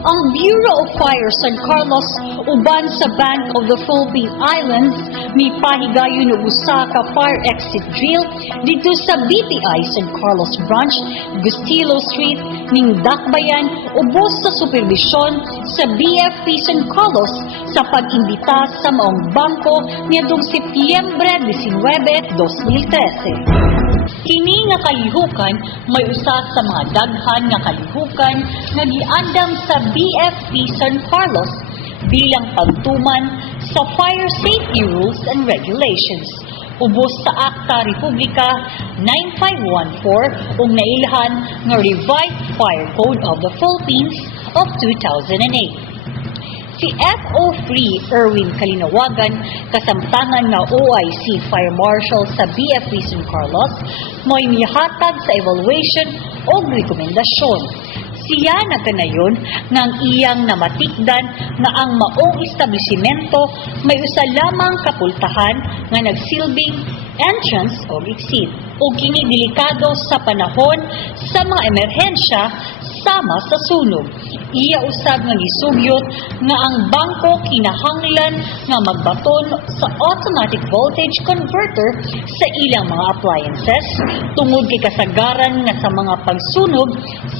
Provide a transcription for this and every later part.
ang Bureau of Fire San Carlos uban sa Bank of the Philippine Islands may pahigayon og usa ka fire exit drill dito sa BPI San Carlos Branch, Gustilo Street, ning Dakbayan ubos sa supervisyon sa BFP San Carlos sa pag-imbita sa maong bangko niadtong Setyembre 19, 2013. Kini nga kalihukan may usa sa mga daghan nga kalihukan nga giandam sa BFP San Carlos bilang pagtuman sa fire safety rules and regulations ubos sa Akta Republika 9514 ug nailhan nga Revised Fire Code of the Philippines of 2008. Si FO Free Erwin Kalinawagan, kasamtangan nga OIC Fire Marshal sa BFP San Carlos, mo'y mihatag sa evaluation o rekomendasyon. Siya nagkanayon nga ang iyang namatikdan nga ang maong establishmento may usa lamang kapultahan nga nagsilbing entrance o exit o kini delikado sa panahon sa mga emerhensya sama sa sunog. Iya usab nga gisugyot nga ang bangko kinahanglan nga magbaton sa automatic voltage converter sa ilang mga appliances tungod kay kasagaran nga sa mga pagsunog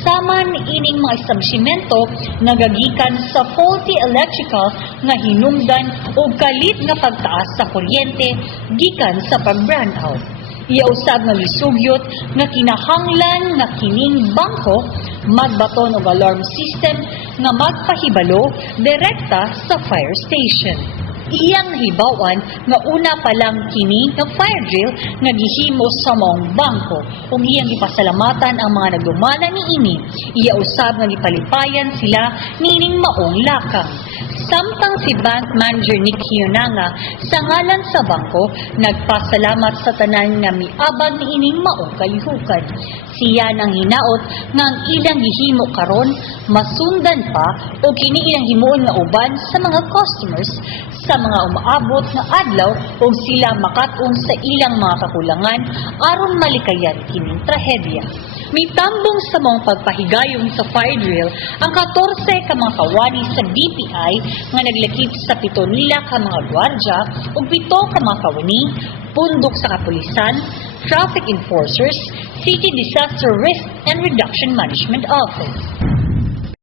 sama niining mga establishmento nagagikan sa faulty electrical nga hinungdan o kalit nga pagtaas sa kuryente gikan sa pag-brownout. Iya usab nga gisugyot nga kinahanglan nga kining bangko magbaton og alarm system nga magpahibalo direkta sa fire station. Iyang nahibawan nga una pa lang kini nga fire drill nga gihimo sa maong bangko ug iyang gipasalamatan ang mga nagdumala niini. Iya usab nga gipalipayan sila nining maong lakang. Samtang si Bank Manager Nick Hionanga sa ngalan sa bangko nagpasalamat sa tanan nga miabag niining maong kalihukan. Siya nang hinaot nga ang ilang gihimo karon masundan pa o kini ilang himuon nga uban sa mga customers sa mga umaabot nga adlaw o sila makatun sa ilang mga kakulangan aron malikayan kining trahedya. Mitambong sa mong pagpahigayon sa fire drill ang 14 ka mga kawani sa BPI nga naglakip sa 7 nila ka mga gwardya ug 7 ka mga kawani pundok sa kapulisan, traffic enforcers, City Disaster Risk and Reduction Management Office.